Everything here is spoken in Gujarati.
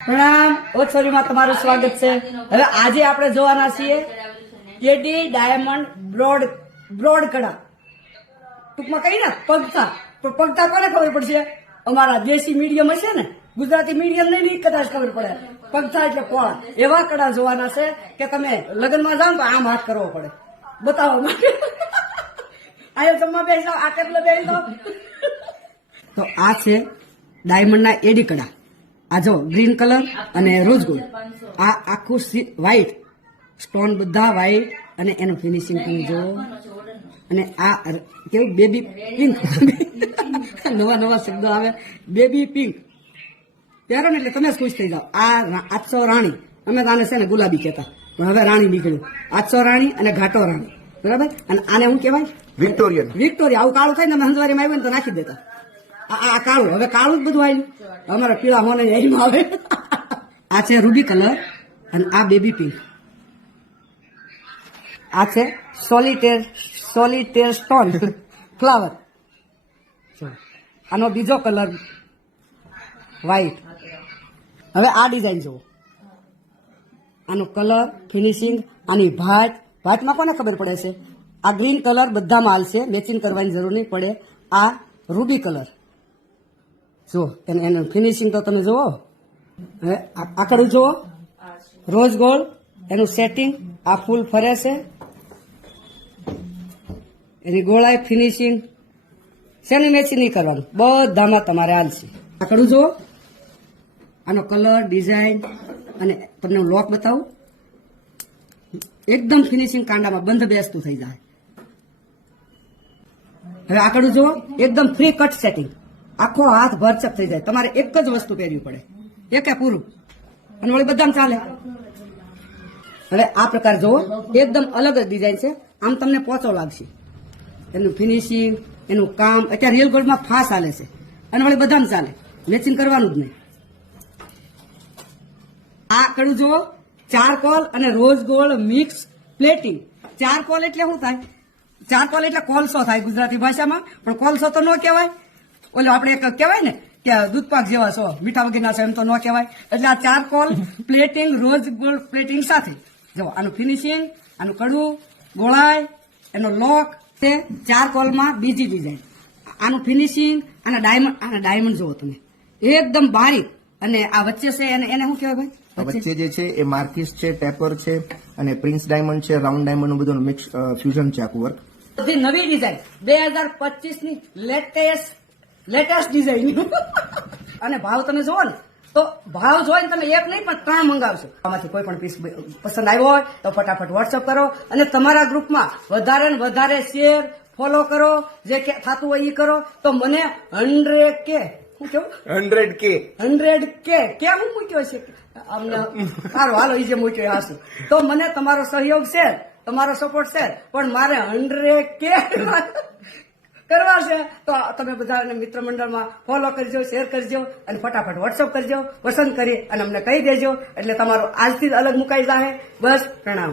પ્રણામ ઓછોરીમાં તમારું સ્વાગત છે। હવે આજે આપણે જોવાના છીએ કેડી ડાયમંડ બ્રોડ કડા, ટૂંકમાં કઈ ને પગતા। તો પગતા કોને ખબર પડશે? અમારા દેશી મીડિયમ હશે ને, ગુજરાતી મીડિયમ નહીં કદાચ ખબર પડે। પગતા એટલે કોણ એવા કડા જોવાના છે કે તમે લગ્નમાં જાઓ તો આમ હાથ કરવો પડે બતાવવા માટે। આયો જમવા બેસી જાઓ, આ કેટલે બેસી જાઓ। તો આ છે ડાયમંડના એડી કડા। આ જો ગ્રીન કલર અને રોઝ ગોલ્ડ, આ આખું વ્હાઈટ સ્ટોન, બધા વ્હાઈટ, અને એનું ફિનિશિંગ તમે જો। અને આ કેવું બેબી પિંક, નવા નવા શબ્દો આવે, બેબી પિંક પહેરો ને એટલે તમે જ ખુશ થઈ જાઓ। આ 800 રાણી, અમે તો આને છે ને ગુલાબી કહેતા, પણ હવે રાણી નીકળ્યું। 800 રાણી અને ઘાટો રાણી, બરાબર। અને આને શું કહેવાય? વિક્ટોરિયા। આવું કાળું થાય ને તમે હંજવારીમાં આવ્યું ને તો નાખી દેતા। આ કાળું, હવે કાળું જ બધું આવ્યું, અમારા પીળા હોને એમાં આવે। આ છે રૂબી કલર અને આ બેબી પિંક। આ છે સોલિટેર સ્ટોન ફ્લાવર। આનો બીજો કલર વ્હાઈટ। હવે આ ડિઝાઇન જુઓ, આનો કલર, ફિનિશિંગ, આની ભાતમાં કોને ખબર પડે છે? આ ગ્રીન કલર બધામાં હાલશે, મેચિંગ કરવાની જરૂર નહીં પડે। આ રૂબી કલર જો, એનું ફિનિશિંગ તો તમે જુઓ। હવે આકડું જુઓ, રોઝ ગોલ્ડ, એનું સેટિંગ, આ ફૂલ ફરે છે, એની ગોળાઈ, ફિનિશિંગ, શેની મેચિંગ નહીં કરવાનું, બધામાં તમારે હાલશે। આકડું જુઓ, આનો કલર, ડિઝાઇન, અને તમને હું લોક બતાવું, એકદમ ફિનિશિંગ, કાંડામાં બંધ બેસતું થઈ જાય। હવે આકડું જુઓ, એકદમ ફ્રી કટ સેટિંગ, આખો હાથ ભરચક થઈ જાય। તમારે એક જ વસ્તુ પહેરવી પડે, એકે પૂરું, અને વળી બધામાં ચાલે। હવે આ પ્રકાર જુઓ, એકદમ અલગ જ ડિઝાઇન છે, આમ તમને પોચો લાગશે। એનું ફિનિશિંગ, એનું કામ અત્યારે રિયલ ગોલ્ડમાં ફાસ્ટ હાલે છે, અને વળી બધામાં ચાલે, મેચિંગ કરવાનું જ નહીં। આ કડું જુઓ, ચારકોલ અને rose gold mix plating. Charcoal એટલે શું થાય? ચારકોલ એટલે કોલસો થાય ગુજરાતી ભાષામાં, પણ કોલસો તો ન કહેવાય, ઓલો આપણે એક કહેવાય ને કે દૂધપાક જેવા છો, મીઠા વગરના છો, એમ તો ન કહેવાય। એટલે આ charcoal plating, rose gold plating સાથે જો આનું ફિનિશિંગ, આનું કડું, ગોળાઈ, એનો લોક છે। ચારકોલમાં બીજી ડિઝાઇન, આનું ફિનિશિંગ, આના ડાયમંડ જુઓ તમે, એકદમ બારીક, અને આ વચ્ચે છે એને શું કહેવાય ભાઈ? વચ્ચે જે છે એ માર્કિસ છે, ટેપર છે, અને પ્રિન્સ ડાયમંડ છે, રાઉન્ડ ડાયમંડ નું બધું મિક્સ ફ્યુઝન છે આખું વર્ક। બધી નવી ડિઝાઇન 2025 ની લેટેસ્ટ ડિઝાઇન। અને ભાવ તમે જોવો ને, તો ભાવ જોઈને તમે એક નહીં પણ 3 મંગાવશો। આમાંથી કોઈ પણ પીસ પસંદ આવ્યો હોય તો ફટાફટ વોટ્સઅપ કરો, અને તમારા ગ્રુપમાં વધારે ને વધારે શેર, ફોલો કરો, જે થતું હોય એ કરો। તો મને 100K કેમ મૂક્યો છે અમને? સારું હાલો, એ જે મૂક્યો હાસું, તો મને તમારો સહયોગ છે, તમારો સપોર્ટ છે, પણ મારે 100K કરવા છે। તો તમે બધા મિત્ર મંડળમાં ફોલો કરજો, શેર કરજો, અને ફટાફટ વોટ્સઅપ કરજો, પસંદ કરી અને અમને કહી દેજો, એટલે તમારું આજથી જ અલગ મુકાઈ જાય। બસ, પ્રણામ।